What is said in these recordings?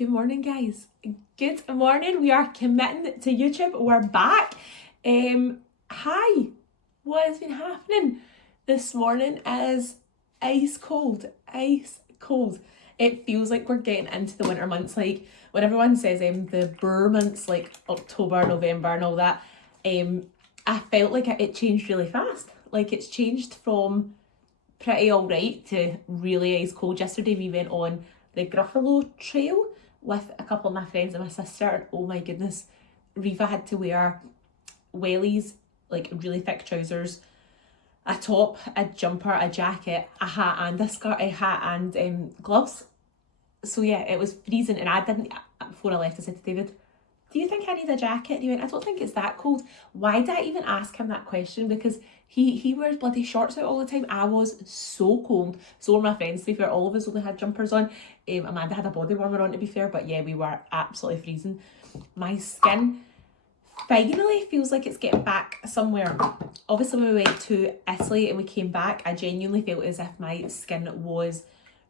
Good morning, guys. Good morning. We are committing to YouTube. We're back. Hi. What has been happening? This morning is ice cold. Ice cold. It feels like we're getting into the winter months. Like when everyone says the burr months, like October, November and all that, I felt like it changed really fast. Like it's changed from pretty alright to really ice cold. Yesterday we went on the Gruffalo Trail with a couple of my friends and my sister, and oh my goodness, Riva had to wear wellies, like really thick trousers, a top, a jumper, a jacket, a hat and a skirt, a hat and gloves. So yeah, it was freezing, and I didn't, before I left I said to David, do you think I need a jacket? And he went, I don't think it's that cold. Why did I even ask him that question? Because he wears bloody shorts out all the time. I was so cold. So were my friends, to be fair. All of us only had jumpers on. Amanda had a body warmer on, to be fair. But yeah, we were absolutely freezing. My skin finally feels like it's getting back somewhere. Obviously, when we went to Italy and we came back, I genuinely felt as if my skin was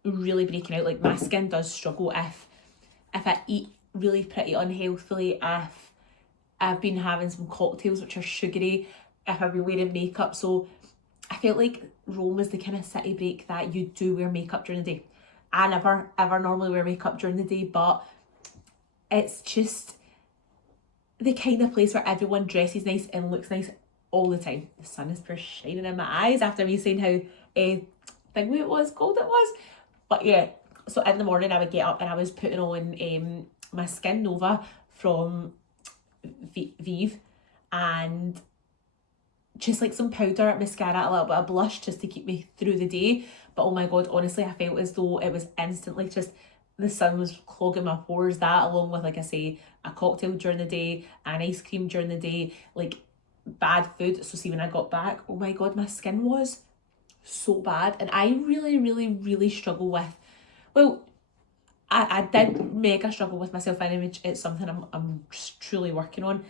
really breaking out. Like my skin does struggle if I eat really pretty unhealthily, if I've been having some cocktails which are sugary, if I've been wearing makeup. So I felt like Rome is the kind of city break that you do wear makeup during the day. I never ever normally wear makeup during the day, but it's just the kind of place where everyone dresses nice and looks nice all the time. The sun is first shining in my eyes after me saying how thingy it was, cold it was. But yeah, so in the morning I would get up and I was putting on my Skin Nova from Vive and just like some powder, mascara, a little bit of blush just to keep me through the day. But oh my god, honestly, I felt as though it was instantly just the sun was clogging my pores. That along with, like I say, a cocktail during the day, an ice cream during the day, like bad food. So see, when I got back, oh my god, my skin was so bad. And I really struggle with, well, I did mega struggle with my self-image. It's something I'm truly working on.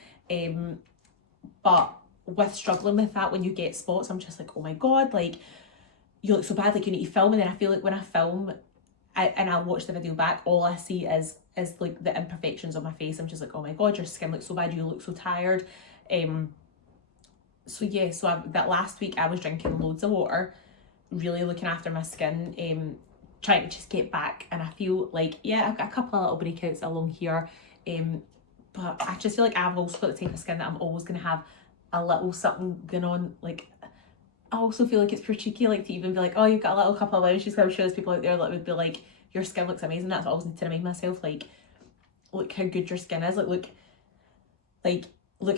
But with struggling with that, when you get spots, I'm just like, oh my god, like you look so bad, like you need to film. And then I feel like when I film and I watch the video back, all I see is like the imperfections on my face. I'm just like, oh my god, your skin looks so bad, you look so tired. So yeah, so that last week I was drinking loads of water, really looking after my skin, trying to just get back. And I feel like, yeah, I've got a couple of little breakouts along here, but I just feel like I've also got the type of skin that I'm always going to have a little something going on. Like I also feel like it's pretty cheeky, like to even be like, oh, you've got a little couple of blemishes. I'm sure there's people out there that would be like, your skin looks amazing. That's what I always need to remind myself, like, look how good your skin is. Look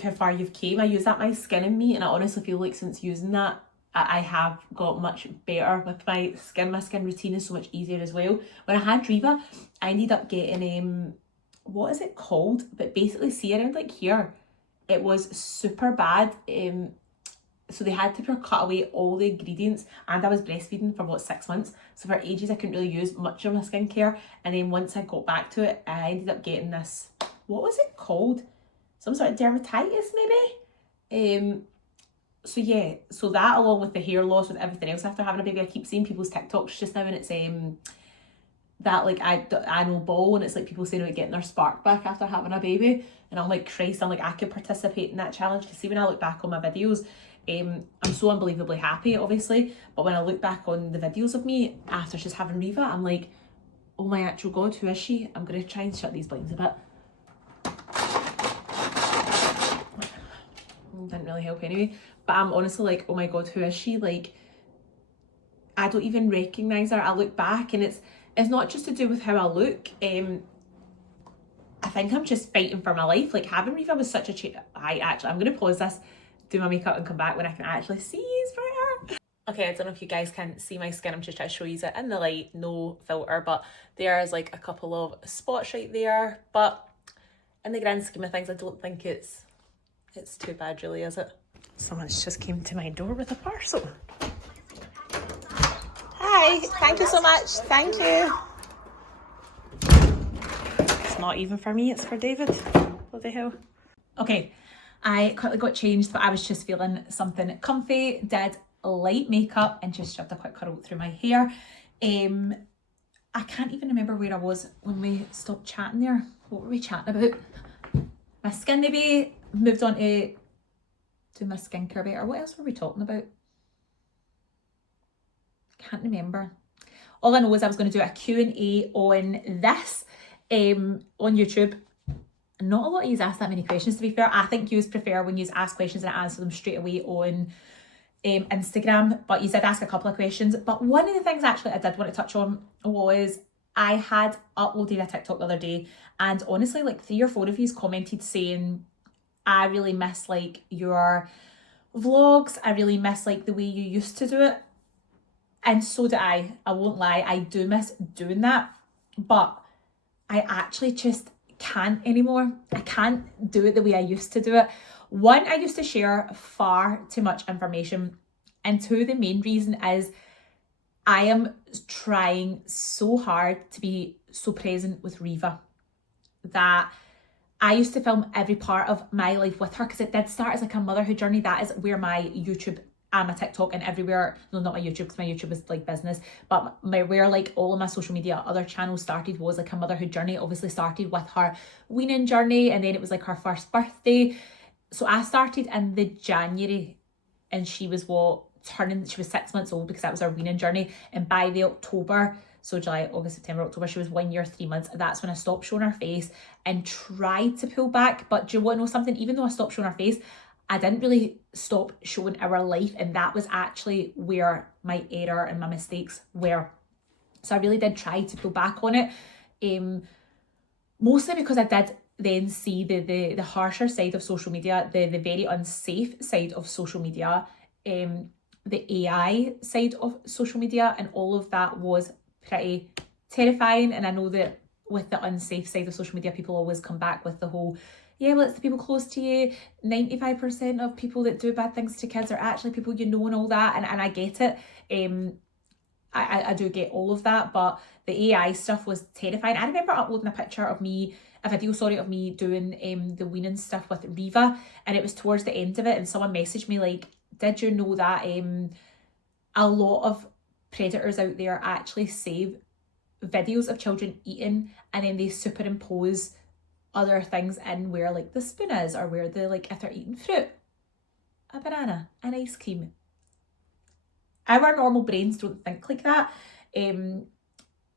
how far you've came. I use that My Skin in Me, and I honestly feel like since using that, I have got much better with my skin. My skin routine is so much easier as well. When I had Riva, I ended up getting what is it called? But basically, see around like here, it was super bad. So they had to cut away all the ingredients, and I was breastfeeding for 6 months. So for ages I couldn't really use much of my skincare. And then once I got back to it, I ended up getting this, what was it called? Some sort of dermatitis maybe. So yeah, so that along with the hair loss, with everything else after having a baby, I keep seeing people's TikToks just now, and it's that like annual ball, and it's like people saying about getting their spark back after having a baby, and I'm like, Christ, I'm like, I could participate in that challenge. Because see, when I look back on my videos, I'm so unbelievably happy, obviously, but when I look back on the videos of me after just having Riva, I'm like, oh my actual god, who is she? I'm gonna try and shut these blinds a bit. Didn't really help anyway, but I'm honestly like, oh my god, who is she? Like, I don't even recognize her. I look back and it's not just to do with how I look. I think I'm just fighting for my life. Like having Riva was such a change. I'm gonna pause this, do my makeup and come back when I can actually see his hair. Okay, I don't know if you guys can see my skin. I'm just trying to show you it in the light, no filter, but there is like a couple of spots right there. But in the grand scheme of things, I don't think it's too bad, really, is it? Someone's just came to my door with a parcel. Hi, thank you so much. Thank you. It's not even for me, it's for David. What the hell? Okay, I quickly got changed, but I was just feeling something comfy, did light makeup and just shoved a quick curl through my hair. I can't even remember where I was when we stopped chatting there. What were we chatting about? My skin maybe. Moved on to do my skincare better. What else were we talking about? Can't remember. All I know is I was going to do a Q&A on this on YouTube. Not a lot of you ask that many questions, to be fair. I think you prefer when you ask questions and I answer them straight away on Instagram, but you did ask a couple of questions. But one of the things actually I did want to touch on was I had uploaded a TikTok the other day, and honestly, like 3 or 4 of you commented saying, I really miss like your vlogs, I really miss like the way you used to do it. And so do I won't lie, I do miss doing that, but I actually just can't anymore. I can't do it the way I used to do it. One, I used to share far too much information, and 2, the main reason is I am trying so hard to be so present with Riva that I used to film every part of my life with her, because it did start as like a motherhood journey. That is where my YouTube and my TikTok and everywhere, no, not my YouTube, because my YouTube is like business, but where like all of my social media other channels started was like a motherhood journey. It obviously started with her weaning journey, and then it was like her first birthday. So I started in the January, and she was she was 6 months old, because that was her weaning journey. And by the October, so July, August, September, October, she was 1 year, 3 months. That's when I stopped showing her face and tried to pull back. But do you want to know something? Even though I stopped showing her face, I didn't really stop showing our life. And that was actually where my error and my mistakes were. So I really did try to pull back on it. Mostly because I did then see the harsher side of social media, the very unsafe side of social media, the AI side of social media, and all of that was pretty terrifying. And I know that with the unsafe side of social media, people always come back with the whole, yeah, well, it's the people close to you. 95% of people that do bad things to kids are actually people you know, and all that. And I get it. I do get all of that, but the AI stuff was terrifying. I remember uploading a video of me doing the weaning stuff with Riva, and it was towards the end of it, and someone messaged me like, did you know that a lot of predators out there actually save videos of children eating, and then they superimpose other things in where like the spoon is, or where the, like, if they're eating fruit, a banana, an ice cream. Our normal brains don't think like that. And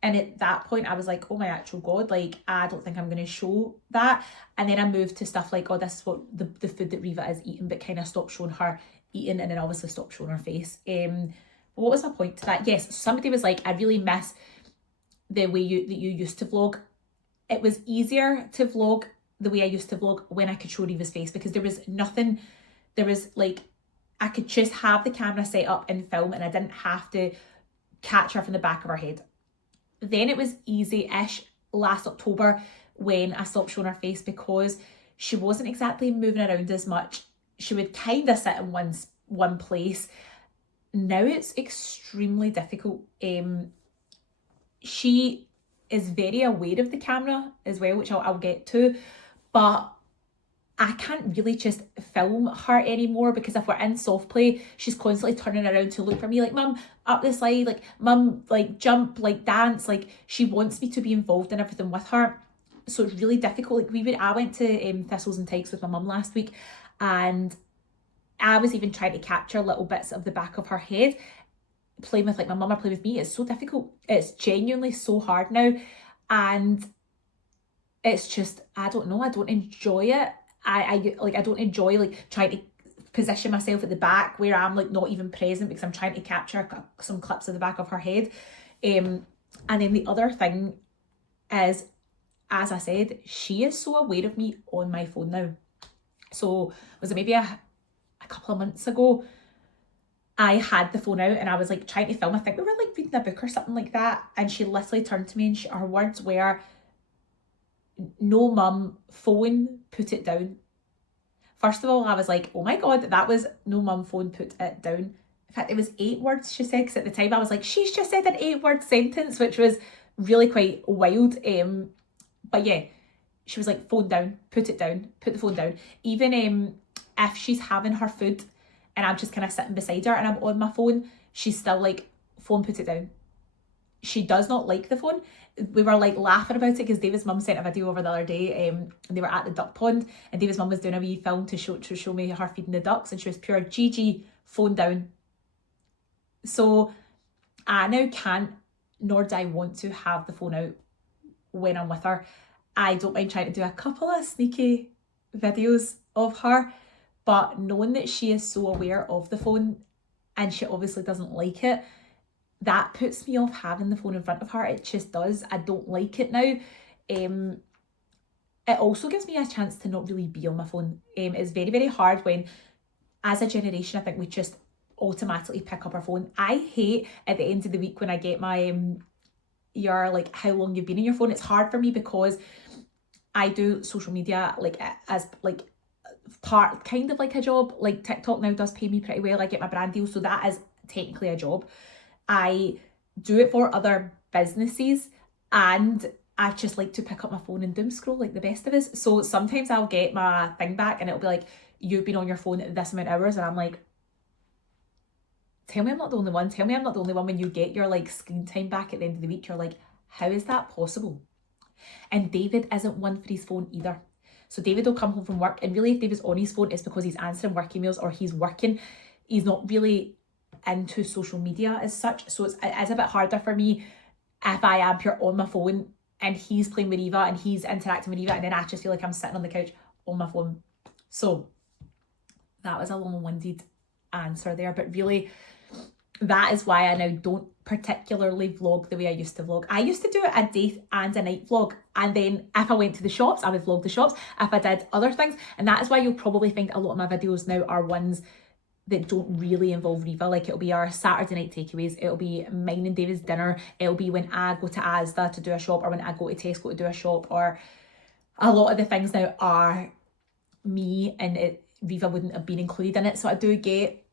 at that point I was like, oh my actual god, like I don't think I'm going to show that. And then I moved to stuff like, oh, this is what the food that Riva is eating, but kind of stopped showing her eating, and then obviously stopped showing her face. What was my point to that? Yes, somebody was like, I really miss the way that you used to vlog. It was easier to vlog the way I used to vlog when I could show Riva's face, because there was nothing, there was like, I could just have the camera set up and film, and I didn't have to catch her from the back of her head. Then it was easy-ish last October when I stopped showing her face, because she wasn't exactly moving around as much. She would kind of sit in one place. Now it's extremely difficult. She is very aware of the camera as well, which I'll get to, but I can't really just film her anymore, because if we're in soft play, she's constantly turning around to look for me like, mum, up the slide, like, mum, like, jump, like, dance. Like, she wants me to be involved in everything with her. So it's really difficult. Like, I went to Thistles and Tykes with my mum last week, and I was even trying to capture little bits of the back of her head, playing with like my mum or playing with me. It's so difficult. It's genuinely so hard now. And it's just, I don't know, I don't enjoy it. I don't enjoy like trying to position myself at the back where I'm like not even present, because I'm trying to capture some clips of the back of her head. And then the other thing is, as I said, she is so aware of me on my phone now. So was it maybe a couple of months ago, I had the phone out and I was like trying to film. I think we were like reading a book or something like that, and she literally turned to me and her words were, no mum, phone, put it down. First of all, I was like, oh my god, that was no mum, phone, put it down. In fact, it was 8 words she said, because at the time I was like, she's just said an 8-word sentence, which was really quite wild. But yeah, she was like, phone down, put it down, put the phone down. Even if she's having her food and I'm just kind of sitting beside her and I'm on my phone, she's still like, phone, put it down. she does not like the phone. We were like laughing about it because David's mum sent a video over the other day, and they were at the duck pond, and David's mum was doing a wee film to show me her feeding the ducks, and she was pure Gigi, phone down. So I now can't, nor do I want to have the phone out when I'm with her. I don't mind trying to do a couple of sneaky videos of her, but knowing that she is so aware of the phone and she obviously doesn't like it, that puts me off having the phone in front of her. It just does. I don't like it now. It also gives me a chance to not really be on my phone. It's very, very hard when, as a generation, I think we just automatically pick up our phone. I hate at the end of the week when I get my your like how long you've been on your phone. It's hard for me because I do social media like as like part kind of like a job. Like TikTok now does pay me pretty well. I get my brand deal, so that is technically a job. I do it for other businesses, and I just like to pick up my phone and doom scroll like the best of us. So sometimes I'll get my thing back and it'll be like, you've been on your phone this amount of hours, and I'm like, tell me I'm not the only one. Tell me I'm not the only one. When you get your like screen time back at the end of the week, you're like, how is that possible? And David isn't one for his phone either. So David will come home from work, and really if David's on his phone, it's because he's answering work emails or he's working. He's not really into social media as such. So it's a bit harder for me if I am pure on my phone and he's playing with Eva and he's interacting with Eva, and then I just feel like I'm sitting on the couch on my phone. So that was a long-winded answer there, but really that is why I now don't particularly vlog the way I used to vlog. I used to do a day and a night vlog, and then if I went to the shops, I would vlog the shops if I did other things. And that is why you'll probably find a lot of my videos now are ones that don't really involve Riva. Like it'll be our Saturday night takeaways, it'll be mine and David's dinner, it'll be when I go to Asda to do a shop, or when I go to Tesco to do a shop, or a lot of the things now are me, and Riva wouldn't have been included in it. So I do get,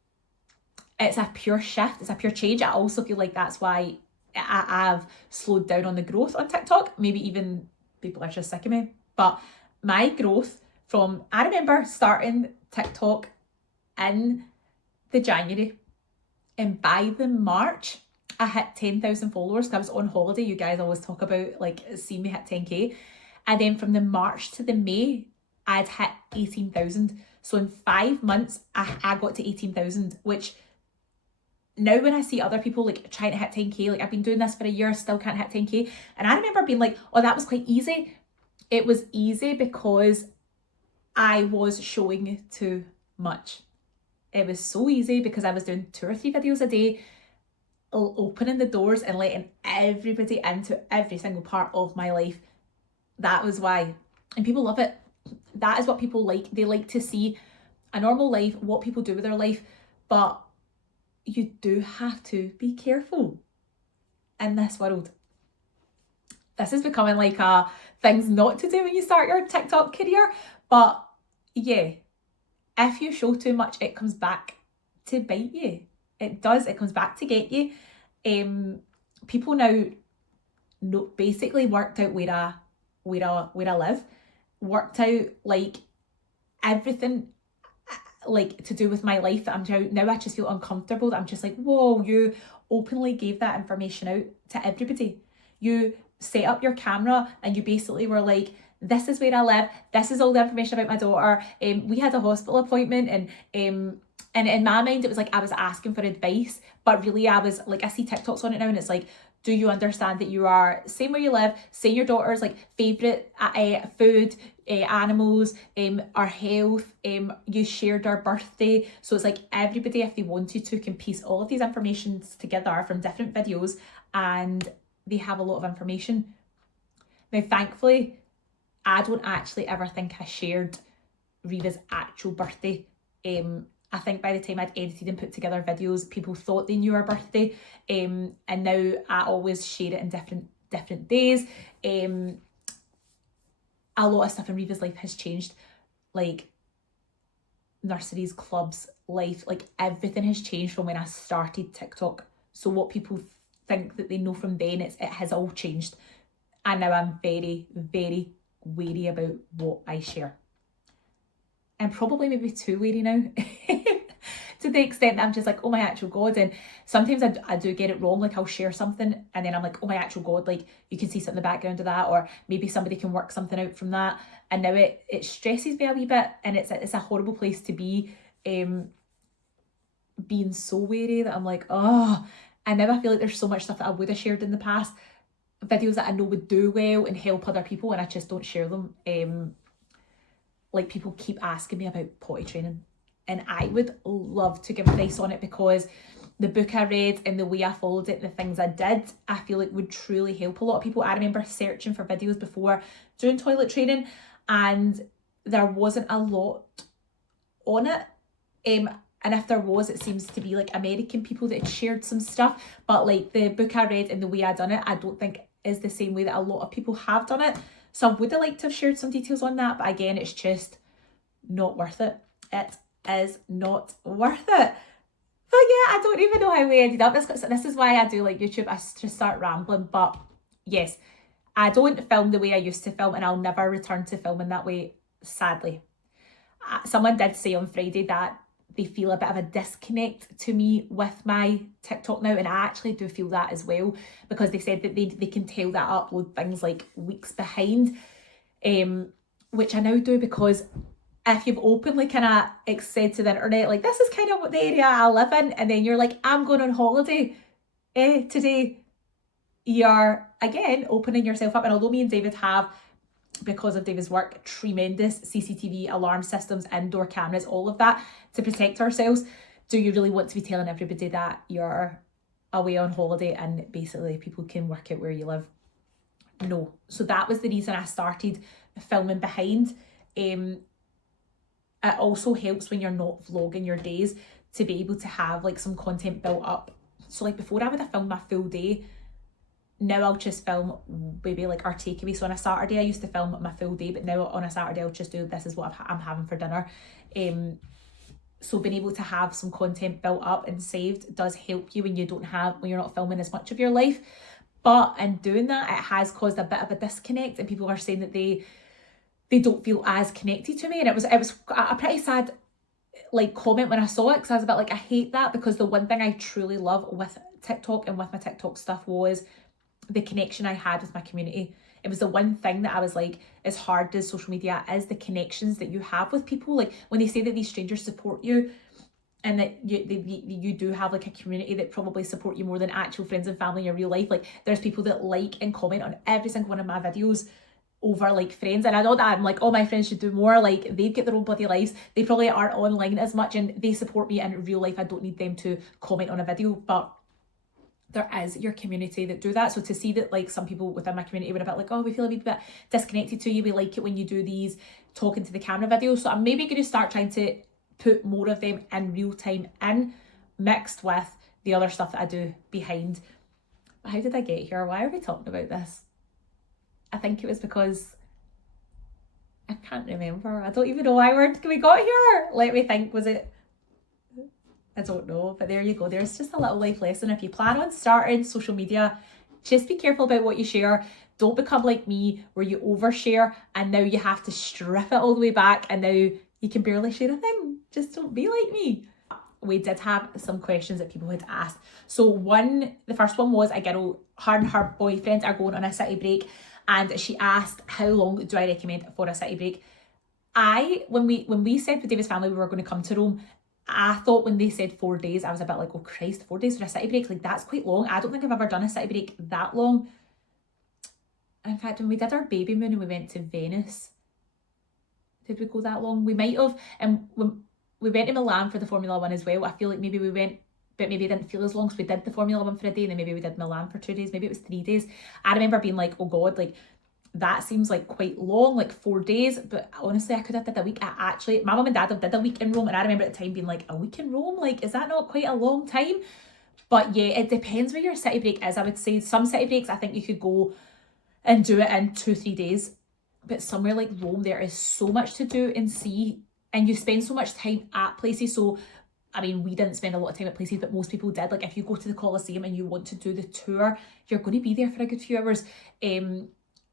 it's a pure shift, it's a pure change. I also feel like that's why I've slowed down on the growth on TikTok. Maybe even people are just sick of me, but my growth from, I remember starting TikTok in the January, and by the March I hit 10,000 followers. I was on holiday. You guys always talk about like seeing me hit 10k, and then from the March to the May I'd hit 18,000. So in 5 months I got to 18,000, which now when I see other people like trying to hit 10k, like I've been doing this for a year, still can't hit 10k, and I remember being like, oh, that was quite easy. It was easy because I was showing too much. It was so easy because I was doing 2 or 3 videos a day, opening the doors and letting everybody into every single part of my life. That was why. And people love it. That is what people like. They like to see a normal life, what people do with their life. But you do have to be careful in this world. This is becoming like a things not to do when you start your TikTok career. But yeah, if you show too much, it comes back to bite you. It does. It comes back to get you. People now basically worked out where I live, worked out like everything like to do with my life that I'm now I just feel uncomfortable, that I'm just like, whoa, you openly gave that information out to everybody. You set up your camera and you basically were like, this is where I live, this is all the information about my daughter, we had a hospital appointment, and in my mind it was like I was asking for advice, but really I was like, I see TikToks on it now and it's like, do you understand that you are saying where you live, saying your daughter's like favourite food, animals, our health, you shared our birthday. So it's like everybody, if they wanted to, can piece all of these informations together from different videos and they have a lot of information. Now thankfully, I don't actually ever think I shared Riva's actual birthday. I think by the time I'd edited and put together videos, people thought they knew her birthday. And now I always share it in different days. A lot of stuff in Riva's life has changed. Like nurseries, clubs, life, like everything has changed from when I started TikTok. So what people think that they know from then, it has all changed. And now I'm very, very wary about what I share. I'm probably maybe too wary now, to the extent that I'm just like, oh my actual God. And sometimes I do get it wrong. Like I'll share something and then I'm like, oh my actual God, like you can see something in the background of that, or maybe somebody can work something out from that. And now it stresses me a wee bit, and it's a horrible place to be, being so wary that I'm like, oh, and now I feel like there's so much stuff that I would have shared in the past, videos that I know would do well and help other people, and I just don't share them. Like people keep asking me about potty training, and I would love to give advice on it, because the book I read and the way I followed it and the things I did, I feel like would truly help a lot of people. I remember searching for videos before doing toilet training, and there wasn't a lot on it. And if there was, it seems to be like American people that had shared some stuff. But like the book I read and the way I done it, I don't think is the same way that a lot of people have done it. So I would have liked to have shared some details on that. But again, it's just not worth it. It is not worth it. But yeah, I don't even know how we ended up. This is why I do like YouTube. I just start rambling. But yes, I don't film the way I used to film, and I'll never return to filming that way, sadly. Someone did say on Friday that they feel a bit of a disconnect to me with my TikTok now, and I actually do feel that as well, because they said that they can tell that I upload things like weeks behind, which I now do, because if you've openly kind of said to the internet, like, this is kind of what the area I live in, and then you're like, I'm going on holiday today, you're again opening yourself up. And although me and David have, because of David's work, tremendous CCTV alarm systems, indoor cameras, all of that to protect ourselves, do you really want to be telling everybody that you're away on holiday and basically people can work out where you live? No. So that was the reason I started filming behind. It also helps when you're not vlogging your days to be able to have like some content built up. So like before, I would have filmed my full day. Now I'll just film maybe like our takeaway. So on a Saturday I used to film my full day, but now on a Saturday I'll just do, this is what I'm having for dinner. So being able to have some content built up and saved does help you when you're not filming as much of your life. But in doing that, it has caused a bit of a disconnect, and people are saying that they don't feel as connected to me. And it was a pretty sad like comment when I saw it, because I was a bit like, I hate that, because the one thing I truly love with TikTok and with my TikTok stuff was the connection I had with my community. It was the one thing that I was like, as hard as social media is, the connections that you have with people, like when they say that these strangers support you, and that you do have like a community that probably support you more than actual friends and family in your real life. Like there's people that like and comment on every single one of my videos over like friends, and I know that I'm like, oh, my friends should do more, like they've got their own bloody lives, they probably aren't online as much and they support me in real life. I don't need them to comment on a video. But there is your community that do that. So to see that like some people within my community were a bit like, oh, we feel a wee bit disconnected to you, we like it when you do these talking to the camera videos. So I'm maybe going to start trying to put more of them in real time in, mixed with the other stuff that I do behind. How did I get here? Why are we talking about this? I think it was because I can't remember. I don't even know why we got here. Let me think. Was it? I don't know. But there you go. There's just a little life lesson. If you plan on starting social media, just be careful about what you share. Don't become like me where you overshare and now you have to strip it all the way back and now you can barely share a thing. Just don't be like me. We did have some questions that people had asked. So the first one was a girl, her and her boyfriend are going on a city break, and she asked, how long do I recommend for a city break? When we said with David's family we were going to come to Rome, I thought when they said 4 days, I was a bit like, oh Christ, 4 days for a city break? Like that's quite long. I don't think I've ever done a city break that long. In fact, when we did our baby moon and we went to Venice, did we go that long? We might have. And when we went to Milan for the Formula 1 as well, I feel like maybe we went, but maybe it didn't feel as long, so we did the Formula 1 for a day and then maybe we did Milan for 2 days, maybe it was 3 days. I remember being like, oh God, like that seems like quite long, like 4 days. But honestly, I could have did a week. My mum and dad have did a week in Rome, and I remember at the time being like, a week in Rome? Like, is that not quite a long time? But yeah, it depends where your city break is. I would say some city breaks, I think you could go and do it in 2-3 days. But somewhere like Rome, there is so much to do and see, and you spend so much time at places. So I mean, we didn't spend a lot of time at places, but most people did. Like if you go to the Colosseum and you want to do the tour, you're going to be there for a good few hours.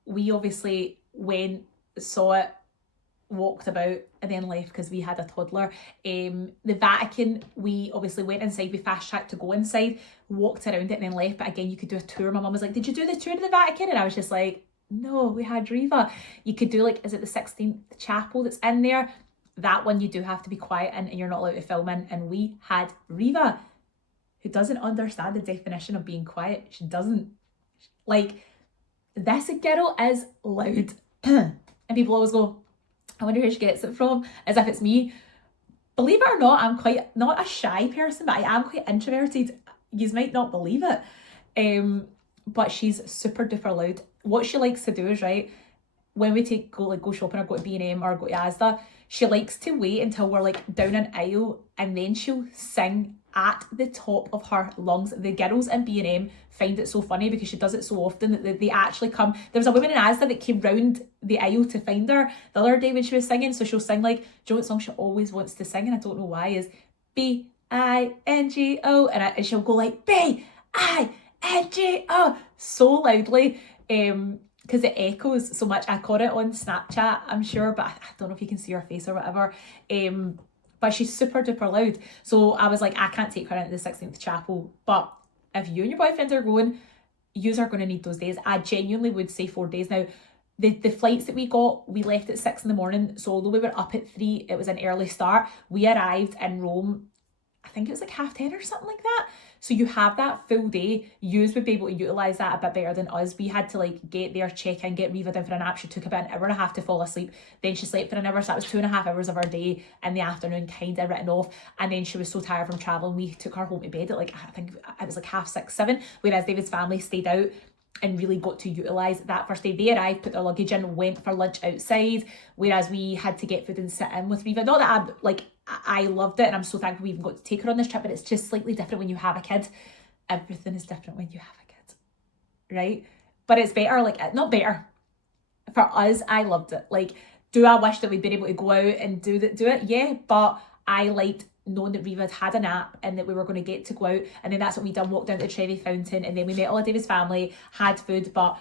We obviously saw it walked about and then left because we had a toddler. The Vatican, we obviously went inside, we fast tracked to go inside, walked around it and then left, but again you could do a tour. My mum was like, did you do the tour of the Vatican? And I was just like, no, we had Riva. You could do like, is it the 16th chapel that's in there? That one you do have to be quiet in and you're not allowed to film in. And we had Riva, who doesn't understand the definition of being quiet. She doesn't. Like, this girl is loud. And people always go, I wonder where she gets it from, as if it's me. Believe it or not, I'm quite, not a shy person, but I am quite introverted. You might not believe it. But she's super duper loud. What she likes to do is, right, when we go shopping or go to B&M or go to Asda, she likes to wait until we're like down an aisle and then she'll sing at the top of her lungs. The girls in B&M find it so funny because she does it so often that they actually come. There was a woman in Asda that came round the aisle to find her the other day when she was singing. So she'll sing like, do you know what song she always wants to sing? And I don't know why, is B-I-N-G-O. And she'll go like, B-I-N-G-O, so loudly. Because it echoes so much. I caught it on Snapchat, I'm sure, but I don't know if you can see her face or whatever. But she's super duper loud. So I was like, I can't take her into the 16th chapel. But if you and your boyfriend are going, yous are going to need those days. I genuinely would say 4 days. Now, the flights that we got, we left at 6 in the morning. So although we were up at 3, it was an early start. We arrived in Rome, I think it was like 10:30 or something like that. So you have that full day. Yous would be able to utilise that a bit better than us. We had to like get there, check in, get Riva down for a nap. She took about an hour and a half to fall asleep. Then she slept for an hour. So that was 2.5 hours of our day in the afternoon kind of written off. And then she was so tired from travelling, we took her home to bed at like, I think it was like 6:30, 7. Whereas David's family stayed out and really got to utilise that first day. They arrived, put their luggage in, went for lunch outside, whereas we had to get food and sit in with Riva. Not that I loved it and I'm so thankful we even got to take her on this trip, but it's just slightly different when you have a kid. Everything is different when you have a kid, right? But it's better, like, not better. For us, I loved it. Like, do I wish that we'd been able to go out and do it? Yeah, but I liked knowing that Riva had a nap and that we were going to get to go out. And then that's what we done, walked down to the Trevi Fountain, and then we met all of David's family, had food, but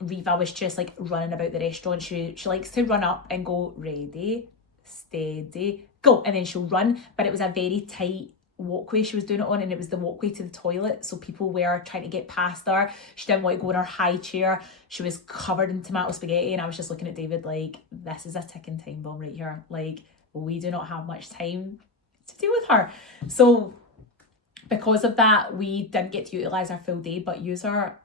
Riva was just like running about the restaurant. She likes to run up and go, ready, steady, go, and then she'll run. But it was a very tight walkway she was doing it on, and it was the walkway to the toilet, so people were trying to get past her. She didn't want to go in her high chair. She was covered in tomato spaghetti, and I was just looking at David like, this is a ticking time bomb right here. Like, we do not have much time to deal with her. So because of that, we didn't get to utilise our full day. But user,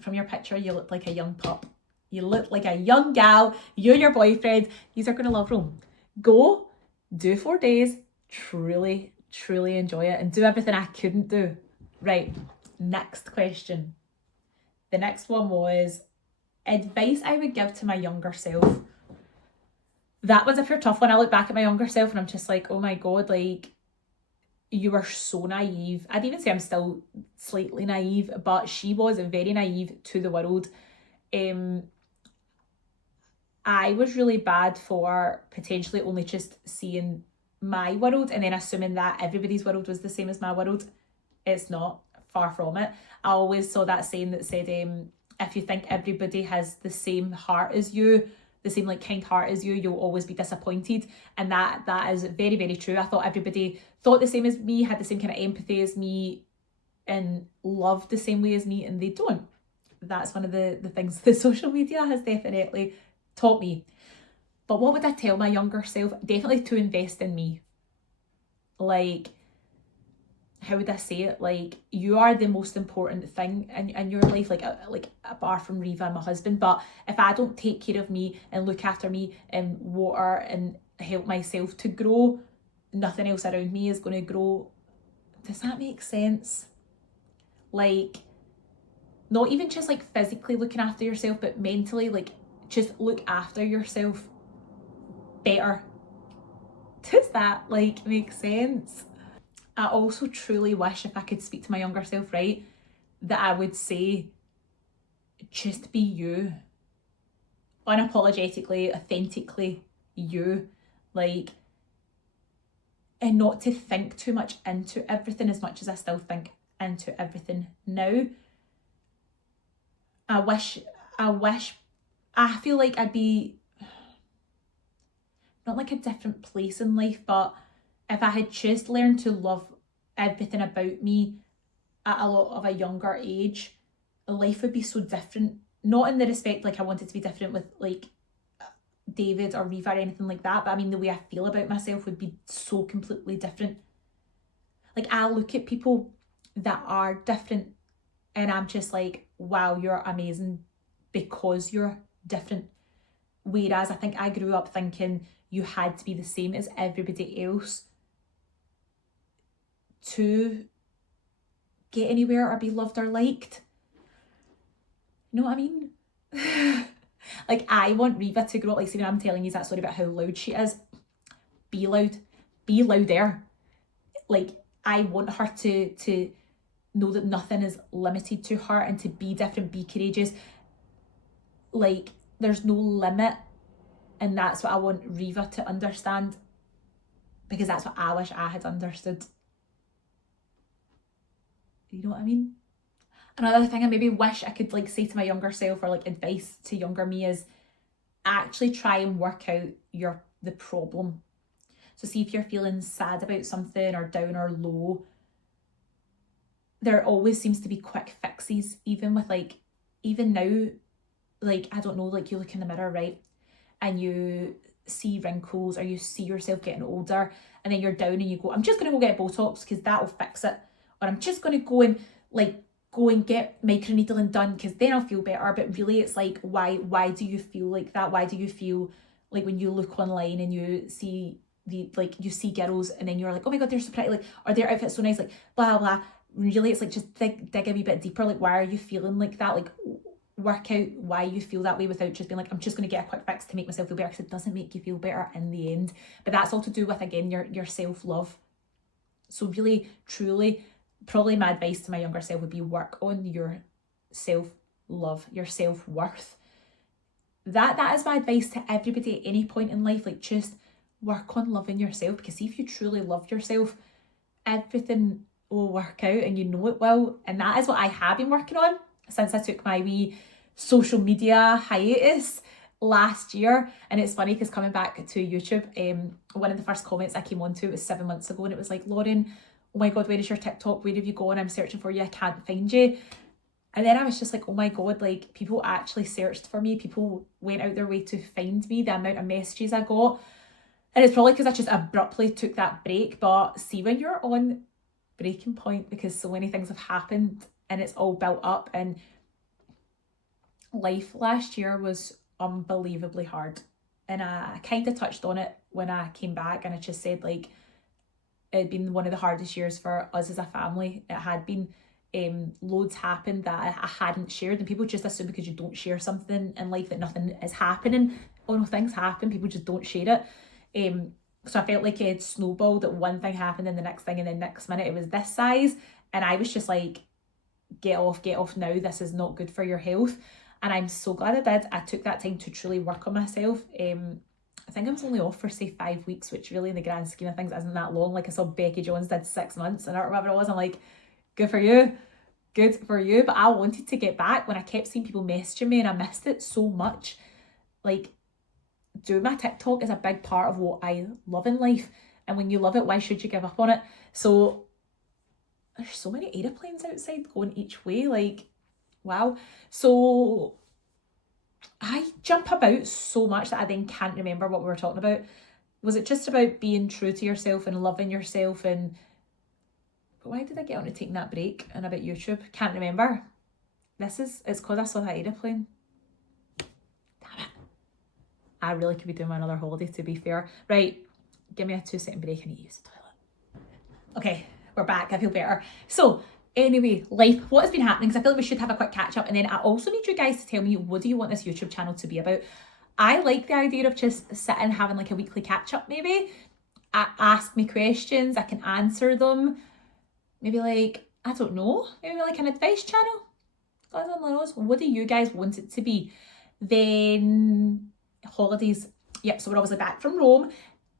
from your picture, you look like a young pup. You look like a young gal. You and your boyfriend, yous are going to love Rome. Go, do 4 days, truly enjoy it, and do everything I couldn't do. Right, next question. The next one was advice I would give to my younger self. That was a pure tough one. I look back at my younger self and I'm just like, oh my God, like, you were so naive. I'd even say I'm still slightly naive, but she was very naive to the world. I was really bad for potentially only just seeing my world and then assuming that everybody's world was the same as my world. It's not, far from it. I always saw that saying that said, if you think everybody has the same heart as you, the same like kind heart as you, you'll always be disappointed. And that is very, very true. I thought everybody thought the same as me, had the same kind of empathy as me, and loved the same way as me, and they don't. That's one of the things that social media has definitely taught me. But what would I tell my younger self? Definitely to invest in me. Like, how would I say it? Like, you are the most important thing in your life, like apart from Riva and my husband. But if I don't take care of me and look after me and water and help myself to grow, nothing else around me is going to grow. Does that make sense? Like, not even just like physically looking after yourself, but mentally, like, just look after yourself better. Does that like make sense? I also truly wish, if I could speak to my younger self, right, that I would say, just be you. Unapologetically, authentically you. Like, and not to think too much into everything as much as I still think into everything now. I feel like I'd be, not like a different place in life, but if I had just learned to love everything about me at a lot of a younger age, life would be so different. Not in the respect like I want it to be different with like David or Riva or anything like that, but I mean the way I feel about myself would be so completely different. Like I look at people that are different and I'm just like, wow, you're amazing because you're different. Whereas I think I grew up thinking you had to be the same as everybody else to get anywhere or be loved or liked. You know what I mean? Like I want Riva to grow up, like see when I'm telling you that story about how loud she is, be loud, be louder. Like I want her to know that nothing is limited to her and to be different, be courageous. Like there's no limit, and that's what I want Riva to understand, because that's what I wish I had understood. You know what I mean? Another thing I maybe wish I could like say to my younger self, or like advice to younger me, is actually try and work out the problem. So see if you're feeling sad about something or down or low, there always seems to be quick fixes, even with like, even now, like, I don't know, like you look in the mirror, right? And you see wrinkles or you see yourself getting older, and then you're down and you go, I'm just going to go get Botox because that'll fix it. Or I'm just going to go and get microneedling done because then I'll feel better. But really it's like, why do you feel like that? Why do you feel like when you look online and you see you see girls and then you're like, oh my God, they're so pretty, like, or their outfit's so nice, like blah, blah. Really it's like, just dig a wee bit deeper. Like, why are you feeling like that? Like, work out why you feel that way without just being like, I'm just going to get a quick fix to make myself feel better, because it doesn't make you feel better in the end. But that's all to do with, again, your self-love. So really, truly, probably my advice to my younger self would be work on your self-love, your self-worth. That is my advice to everybody at any point in life. Like, just work on loving yourself, because if you truly love yourself, everything will work out, and you know it will. And that is what I have been working on since I took my wee social media hiatus last year. And it's funny because coming back to YouTube, one of the first comments I came onto was 7 months ago, and it was like, Lauren, oh my God, where is your TikTok? Where have you gone? I'm searching for you, I can't find you. And then I was just like, oh my God, like people actually searched for me. People went out their way to find me, the amount of messages I got. And it's probably because I just abruptly took that break. But see, when you're on breaking point, because so many things have happened and it's all built up, and life last year was unbelievably hard. And I kind of touched on it when I came back, and I just said like, it had been one of the hardest years for us as a family. It had been. Loads happened that I hadn't shared, and people just assume because you don't share something in life that nothing is happening. Oh no, things happen, people just don't share it. So I felt like it had snowballed, that one thing happened and the next thing, and then next minute it was this size, and I was just like, get off now, this is not good for your health. And I'm so glad I did. I took that time to truly work on myself. I think I was only off for say 5 weeks, which really in the grand scheme of things isn't that long. Like I saw Becky Jones did 6 months, and I remember it was, I'm like, good for you. But I wanted to get back when I kept seeing people messaging me, and I missed it so much. Like, doing my TikTok is a big part of what I love in life, and when you love it, why should you give up on it? So there's so many aeroplanes outside going each way, like, wow. So I jump about so much that I then can't remember what we were talking about. Was it just about being true to yourself and loving yourself? And why did I get on to taking that break and about YouTube? Can't remember. It's because I saw that aeroplane. Damn it. I really could be doing another holiday, to be fair. Right, give me a 2-second break. I need to use the toilet. Okay, we're back. I feel better. So anyway, life, what has been happening? Because I feel like we should have a quick catch up. And then I also need you guys to tell me, what do you want this YouTube channel to be about? I like the idea of just sitting, having like a weekly catch up maybe. Ask me questions, I can answer them. Maybe like, I don't know, maybe like an advice channel. God only knows. What do you guys want it to be? Then holidays. Yep, so we're obviously back from Rome.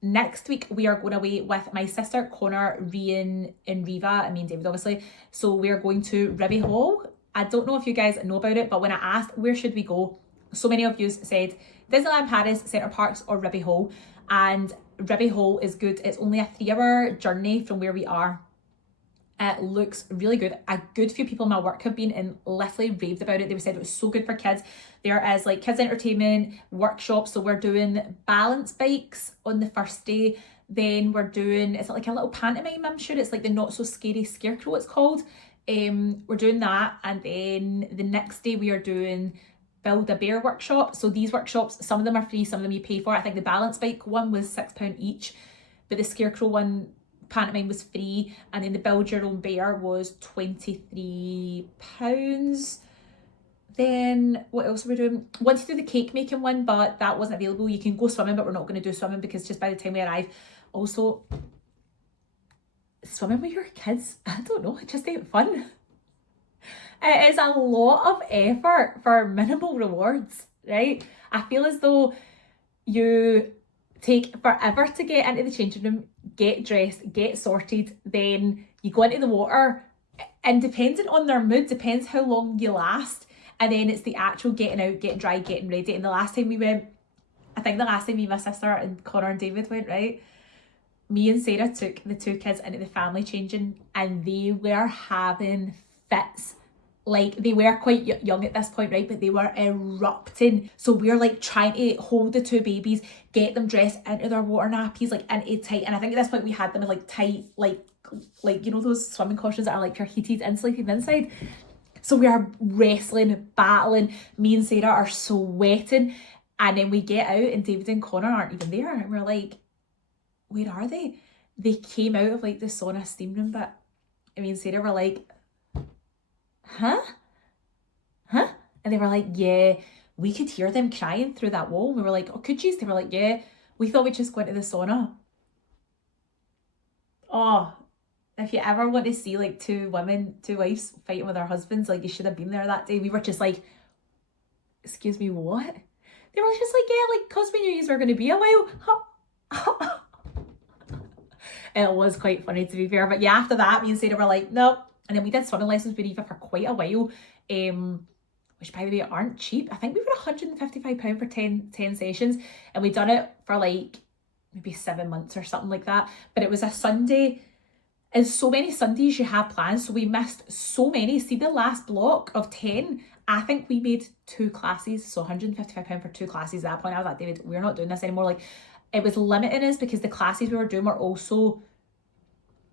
Next week we are going away with my sister Connor, Rian and Riva, and me and David obviously. So we're going to Ribby Hall. I don't know if you guys know about it, but when I asked where should we go, so many of you said Disneyland Paris, Centre Parks or Ribby Hall. and Ribby Hole is good. It's only a 3-hour journey from where we are. It looks really good. A good few people in my work have been and literally raved about it. They said it was so good for kids. There is like kids entertainment, workshops. So we're doing balance bikes on the first day. Then we're doing, is it like a little pantomime? I'm sure it's like the Not So Scary Scarecrow it's called. We're doing that. And then the next day we are doing Build a Bear workshop. So these workshops, some of them are free, some of them you pay for. I think the balance bike one was £6 each, but the Scarecrow one, pantomime, was free, and then the Build Your Own Bear was £23. Then what else are we doing? Wanted to do the cake making one, but that wasn't available. You can go swimming, but we're not going to do swimming because just by the time we arrive. Also, swimming with your kids, I don't know, it just ain't fun. It is a lot of effort for minimal rewards, right? I feel as though you take forever to get into the changing room, get dressed, get sorted, then you go into the water, and depending on their mood, depends how long you last, and then it's the actual getting out, getting dry, getting ready. And the last time we went, I think the last time me, my sister and Connor and David went, right, me and Sarah took the 2 kids into the family changing, and they were having fits. Like, they were quite young at this point, right? But they were erupting. So we're like trying to hold the 2 babies, get them dressed into their water nappies, like into tight. And I think at this point we had them in like tight, like you know, those swimming costumes that are like pure heated, insulated inside. So we are wrestling, battling. Me and Sarah are sweating. And then we get out and David and Connor aren't even there. And we're like, where are they? They came out of like the sauna steam room bit. And me and Sarah were like, huh? And they were like, yeah, we could hear them crying through that wall. We were like, oh, could you? They were like, yeah, we thought we'd just go into the sauna. Oh, if you ever want to see like 2 wives fighting with their husbands, like, you should have been there that day. We were just like, excuse me, what? They were just like, yeah, like, cause we knew you were going to be a while. It was quite funny, to be fair. But yeah, after that, me and Sarah were like, nope. And then we did swimming lessons with Eva for quite a while, which by the way aren't cheap. I think we were £155 for 10 sessions, and we'd done it for like maybe 7 months or something like that. But it was a Sunday, and so many Sundays you have plans, so we missed so many. See, the last block of 10, I think we made 2 classes, so £155 for 2 classes. At that point I was like, David, we're not doing this anymore. Like, it was limiting us because the classes we were doing were also,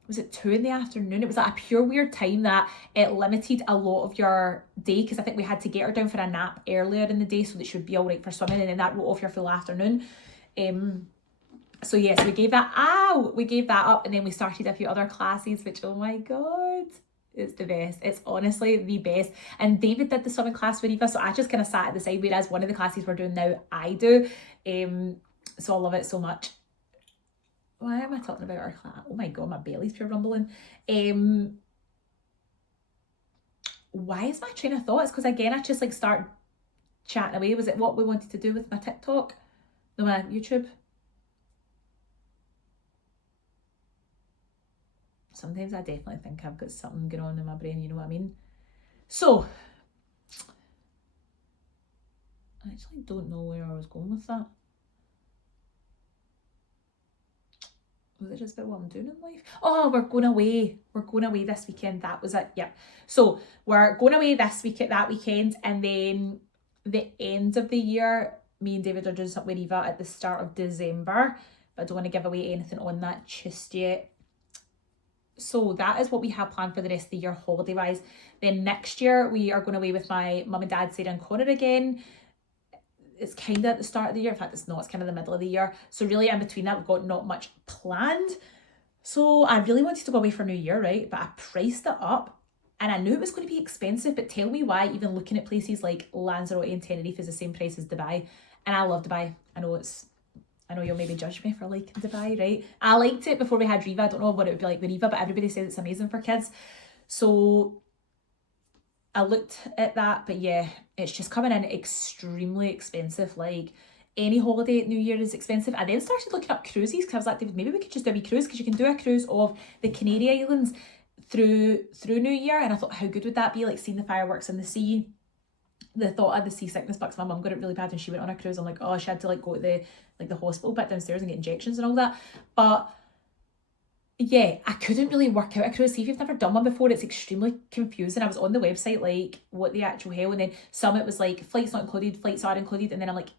was it 2 in the afternoon? It was like a pure weird time that it limited a lot of your day, because I think we had to get her down for a nap earlier in the day so that she would be all right for swimming, and then that wrote off your full afternoon. So yes, we gave that up, and then we started a few other classes, which, oh my god, it's the best. It's honestly the best. And David did the swimming class with Eva, so I just kind of sat at the side, whereas one of the classes we're doing now I do. So I love it so much. Why am I talking about our class? Oh my god, my belly's pure rumbling. Why is my train of thought? It's because again I just like start chatting away. Was it what we wanted to do with my TikTok? No, my YouTube. Sometimes I definitely think I've got something going on in my brain, you know what I mean? So, I actually don't know where I was going with that. Was it just about what I'm doing in life? Oh, we're going away. We're going away this weekend. That was it. Yep. So we're going away that weekend, and then the end of the year, me and David are doing something with Eva at the start of December, but I don't want to give away anything on that just yet. So that is what we have planned for the rest of the year holiday wise. Then next year we are going away with my mum and dad, Sarah and Connor again. It's kind of at the start of the year. In fact, it's not. It's kind of the middle of the year. So really in between that, we've got not much planned. So I really wanted to go away for New Year, right? But I priced it up, and I knew it was going to be expensive. But tell me why even looking at places like Lanzarote and Tenerife is the same price as Dubai. And I love Dubai. I know you'll maybe judge me for liking Dubai, right? I liked it before we had Riva. I don't know what it would be like with Riva, but everybody says it's amazing for kids. So I looked at that, but yeah, it's just coming in extremely expensive. Like, any holiday at New Year is expensive. I then started looking up cruises because I was like, David, maybe we could just do a wee cruise, because you can do a cruise of the Canary Islands through New Year. And I thought, how good would that be? Like, seeing the fireworks in the sea. the thought of the seasickness bugs. My mum got it really bad when she went on a cruise. I'm like, oh, she had to like go to the hospital bit downstairs and get injections and all that. But yeah, I couldn't really work out a cruise. See, if you've never done one before, it's extremely confusing. I was on the website like, what the actual hell, and then some it was like flights not included, flights are included, and then I'm like,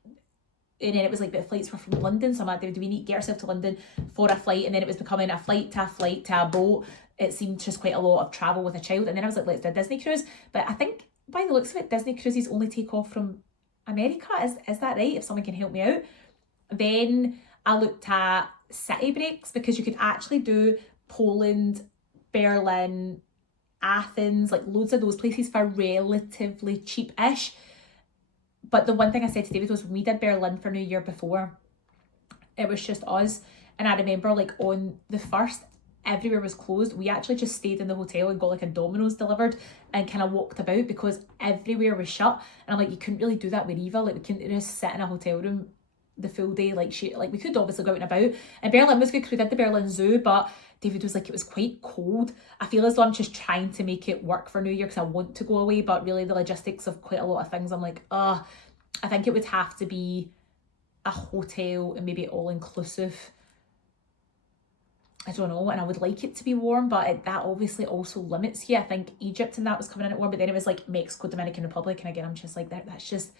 and then it was like, but flights were from London, so I'm like, do we need to get ourselves to London for a flight? And then it was becoming a flight to a boat. It seemed just quite a lot of travel with a child. And then I was like, let's do a Disney cruise. But I think by the looks of it, Disney cruises only take off from America. Is that right? If someone can help me out. Then I looked at city breaks, because you could actually do Poland, Berlin, Athens, like loads of those places for relatively cheap-ish. But the one thing I said to David was, when we did Berlin for New Year before, it was just us. And I remember like on the first, everywhere was closed. We actually just stayed in the hotel and got like a Domino's delivered and kind of walked about because everywhere was shut. And I'm like, you couldn't really do that with Eva. Like we couldn't just sit in a hotel room the full day. Like we could obviously go out and about. And Berlin was good because we did the Berlin Zoo, but David was like, it was quite cold. I feel as though I'm just trying to make it work for New Year because I want to go away, but really the logistics of quite a lot of things, I'm like, I think it would have to be a hotel and maybe all inclusive. I don't know, and I would like it to be warm, but that obviously also limits you. I think Egypt and that was coming in at warm, but then it was like Mexico, Dominican Republic, and again, I'm just like, that's just,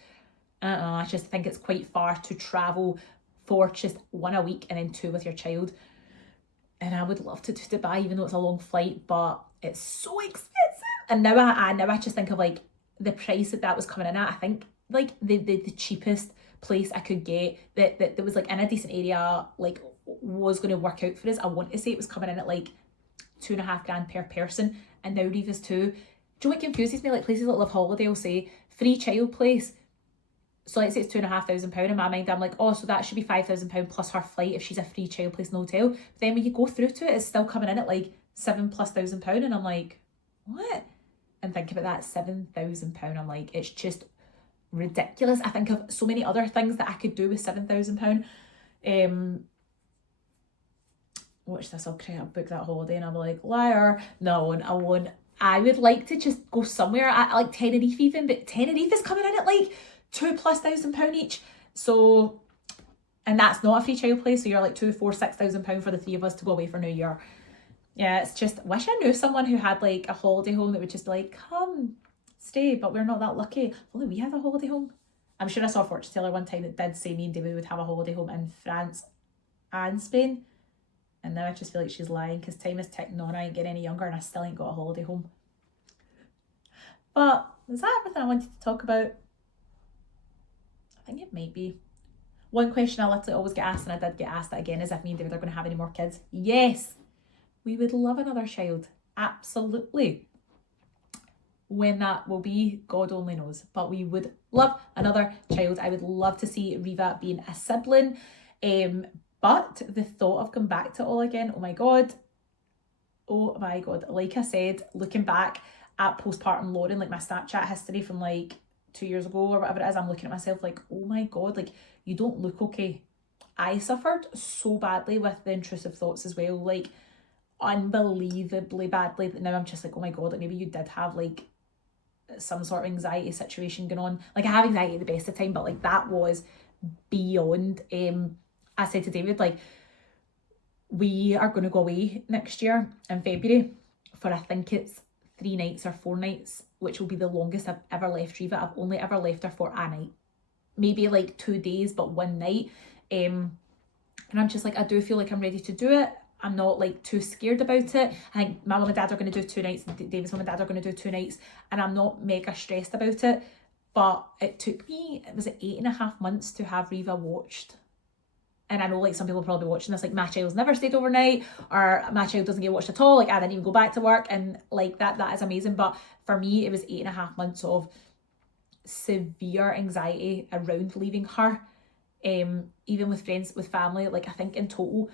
I don't know, I just think it's quite far to travel for just 1 a week and then 2 with your child. And I would love to do Dubai, even though it's a long flight, but it's so expensive. And now I just think of like the price that was coming in at. I think like the cheapest place I could get that was like in a decent area, like was going to work out for us. I want to say it was coming in at like $2,500 per person, and now Reva's too. Do you know what confuses me? Like places like Love Holiday will say free child place. So let's say it's £2,500. In my mind, I'm like, oh, so that should be £5,000 plus her flight if she's a free child place in the hotel. But then when you go through to it, it's still coming in at like £7,000+, and I'm like, what? And think about that, £7,000. I'm like, it's just ridiculous. I think of so many other things that I could do with £7,000. Watch this, I'll book that holiday, and I'm like, liar. No, I won't. I would like to just go somewhere at like Tenerife even, but Tenerife is coming in at like £2,000+ each. So, and that's not a free child place, so you're like £2,000, £4,000, £6,000 for the 3 of us to go away for New Year. Yeah, it's just, wish I knew someone who had like a holiday home that would just be like, come stay, but we're not that lucky. If only we had a holiday home. I'm sure I saw a fortune teller one time that did say me and David would have a holiday home in France and Spain. And now I just feel like she's lying because time is ticking on. I ain't getting any younger and I still ain't got a holiday home. But is that everything I wanted to talk about? I think it might be. One question I literally always get asked, and I did get asked that again, is if me and David are going to have any more kids. Yes, we would love another child. Absolutely. When that will be, God only knows. But we would love another child. I would love to see Riva being a sibling. But the thought of going back to it all again, oh my God. Like I said, looking back at postpartum Lauren, like my Snapchat history from like 2 years ago or whatever it is, I'm looking at myself like, oh my God, like you don't look okay. I suffered so badly with the intrusive thoughts as well, like unbelievably badly, that now I'm just like, oh my God, like maybe you did have like some sort of anxiety situation going on. Like I have anxiety at the best of time, but like that was beyond. I said to David, like, we are going to go away next year in February for, I think it's 3 nights or 4 nights, which will be the longest I've ever left Riva. I've only ever left her for a night, maybe like 2 days, but 1 night. And I'm just like, I do feel like I'm ready to do it. I'm not like too scared about it. I think my mum and dad are going to do 2 nights, and David's mum and dad are going to do 2 nights, and I'm not mega stressed about it. But it took me, was it 8.5 months to have Riva watched? And I know like some people are probably watching this like, my child's never stayed overnight, or my child doesn't get watched at all, like I didn't even go back to work, and like that is amazing. But for me, it was 8.5 months of severe anxiety around leaving her, even with friends, with family. Like I think in total,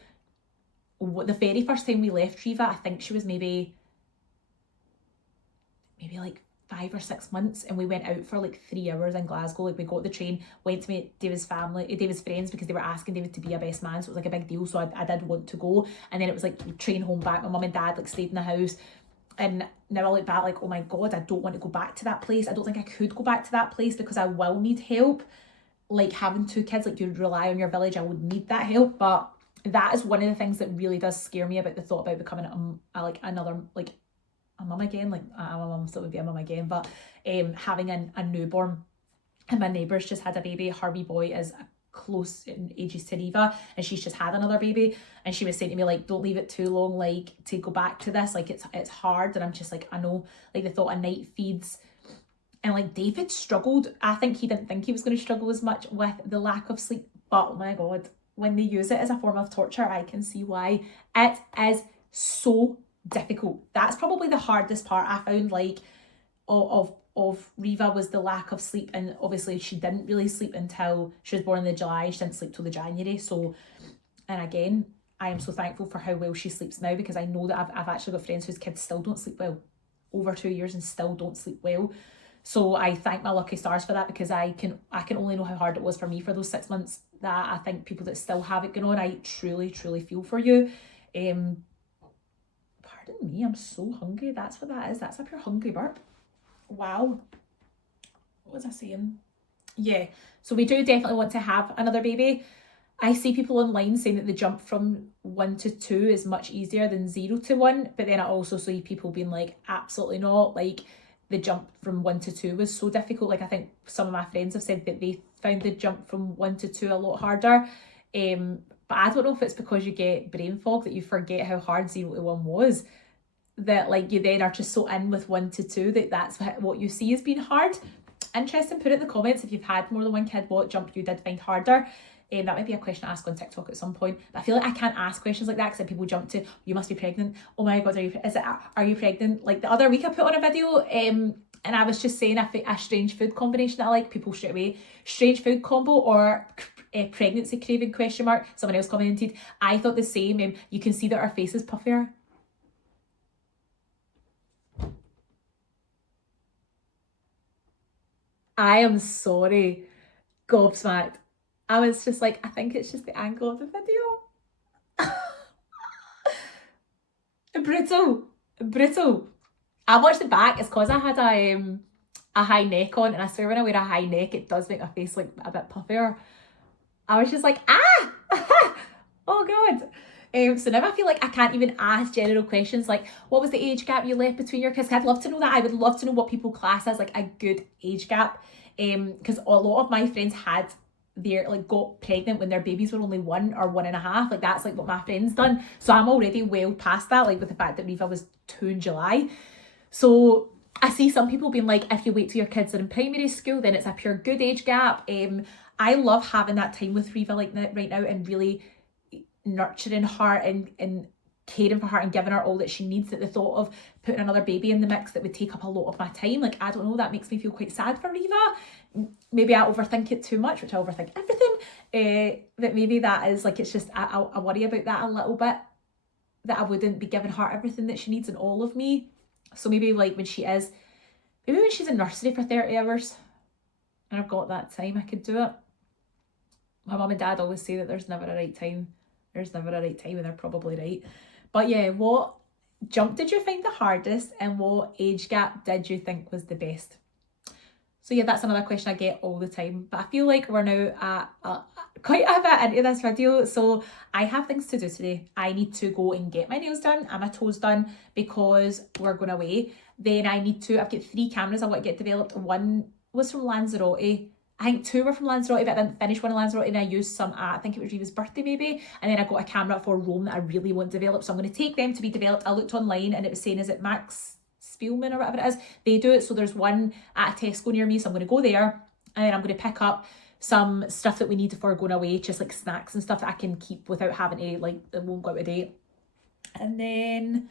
the very first time we left Riva, I think she was maybe like 5 or 6 months, and we went out for like 3 hours in Glasgow. Like we got the train, went to meet David's friends, because they were asking David to be a best man, so it was like a big deal. So I did want to go, and then it was like train home back. My mum and dad like stayed in the house, and now I look back like, oh my God, I don't want to go back to that place. I don't think I could go back to that place because I will need help. Like having 2 kids, like you rely on your village, I would need that help. But that is one of the things that really does scare me about the thought about becoming a mum again. Like I'm a mum, so it would be a mum again. But having a newborn, and my neighbour's just had a baby. Her wee boy is close in ages to Riva, and she's just had another baby, and she was saying to me like, don't leave it too long, like to go back to this, like it's hard. And I'm just like, I know, like the thought of night feeds, and like David struggled. I think he didn't think he was going to struggle as much with the lack of sleep, but oh my God, when they use it as a form of torture, I can see why. It is so difficult. That's probably the hardest part I found, like of Riva, was the lack of sleep. And obviously she didn't really sleep until she was born in the July. She didn't sleep till the January. So, and again, I am so thankful for how well she sleeps now, because I know that I've actually got friends whose kids still don't sleep well, over 2 years, and still don't sleep well. So I thank my lucky stars for that, because I can only know how hard it was for me for those 6 months. That I think people that still have it going on, I truly feel for you. Pardon me, I'm so hungry. That's what that is. That's a pure hungry burp. Wow. What was I saying? Yeah, so we do definitely want to have another baby. I see people online saying that the jump from 1 to 2 is much easier than 0 to 1, but then I also see people being like, absolutely not. Like the jump from 1 to 2 was so difficult. Like I think some of my friends have said that they found the jump from 1 to 2 a lot harder. But I don't know if it's because you get brain fog that you forget how hard 0 to 1 was, that like you then are just so in with 1 to 2 that that's what you see as being hard. Interesting. Put it in the comments if you've had more than one kid, what jump you did find harder. That might be a question to ask on TikTok at some point. But I feel like I can't ask questions like that because then people jump to, you must be pregnant. Oh my God, are you pregnant? Like the other week I put on a video and I was just saying a strange food combination that I like. People straight away, strange food combo or pregnancy craving ? Someone else commented. I thought the same. You can see that our face is puffier. I am sorry. Gobsmacked. I was just like, I think it's just the angle of the video. Brittle. I watched it back. It's because I had a high neck on, and I swear when I wear a high neck, it does make my face like a bit puffier. I was just like, oh God. So now I feel like I can't even ask general questions like, what was the age gap you left between your kids? I'd love to know that. I would love to know what people class as like a good age gap. Because a lot of my friends had got pregnant when their babies were only 1 or 1.5. Like that's like what my friends done. So I'm already well past that, like with the fact that Riva was 2 in July. So I see some people being like, if you wait till your kids are in primary school, then it's a pure good age gap. I love having that time with Riva like that right now, and really nurturing her and caring for her and giving her all that she needs. That the thought of putting another baby in the mix that would take up a lot of my time, like I don't know, that makes me feel quite sad for Riva. Maybe I overthink it too much, which I overthink everything. But maybe that is like, it's just I worry about that a little bit, that I wouldn't be giving her everything that she needs and all of me. So maybe like when she's in nursery for 30 hours and I've got that time, I could do it. My mum and dad always say that there's never a right time. There's never a right time, and they're probably right. But yeah, what jump did you find the hardest, and what age gap did you think was the best? So yeah, that's another question I get all the time. But I feel like we're now quite a bit into this video. So I have things to do today. I need to go and get my nails done and my toes done because we're going away. Then I've got 3 cameras I want to get developed. One was from Lanzarote. I think 2 were from Lanzarote, but I didn't finish one in Lanzarote, and I used some I think it was Riva's birthday maybe. And then I got a camera for Rome that I really want developed. So I'm going to take them to be developed. I looked online and it was saying, is it Max Spielman or whatever it is? They do it. So there's one at a Tesco near me. So I'm going to go there, and then I'm going to pick up some stuff that we need before going away, just like snacks and stuff that I can keep without having to, like, it won't go out of date. And then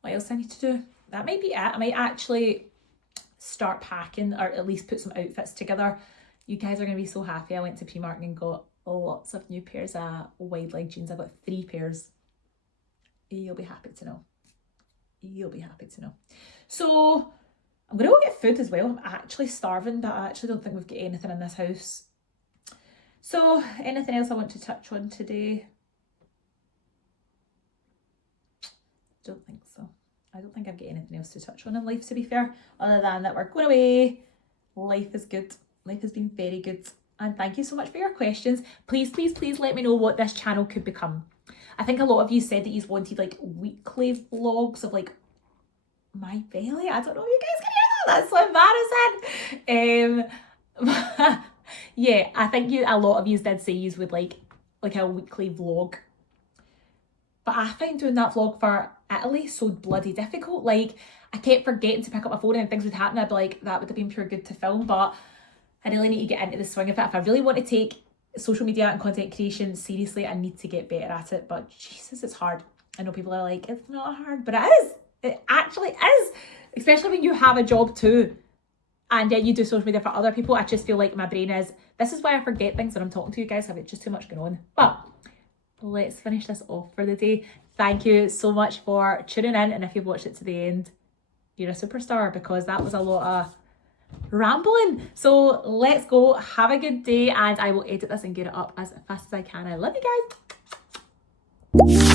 what else I need to do? That might be it. I might actually start packing, or at least put some outfits together. You guys are going to be so happy. I went to Primark and got lots of new pairs of wide leg jeans. I got 3 pairs. You'll be happy to know. So I'm going to go get food as well. I'm actually starving, but I actually don't think we've got anything in this house. So anything else I want to touch on today? Don't think so. I don't think I've got anything else to touch on in life, to be fair, other than that we're going away. Life is good. Life has been very good. And thank you so much for your questions. Please, please, please let me know what this channel could become. I think a lot of you said that you wanted like weekly vlogs of like my belly. I don't know if you guys can hear that. That's so embarrassing. Yeah, I think a lot of you did say you would like a weekly vlog. But I found doing that vlog for Italy so bloody difficult. Like, I kept forgetting to pick up my phone and things would happen. I'd be like, that would have been pure good to film, but I really need to get into the swing of it. If I really want to take social media and content creation seriously, I need to get better at it. But Jesus, it's hard. I know people are like, it's not hard, but it is. It actually is. Especially when you have a job too. And then you do social media for other people. I just feel like my brain is, this is why I forget things when I'm talking to you guys. I've got just too much going on. But let's finish this off for the day. Thank you so much for tuning in. And if you've watched it to the end, you're a superstar, because that was a lot of rambling. So let's go. Have a good day, and I will edit this and get it up as fast as I can. I love you guys.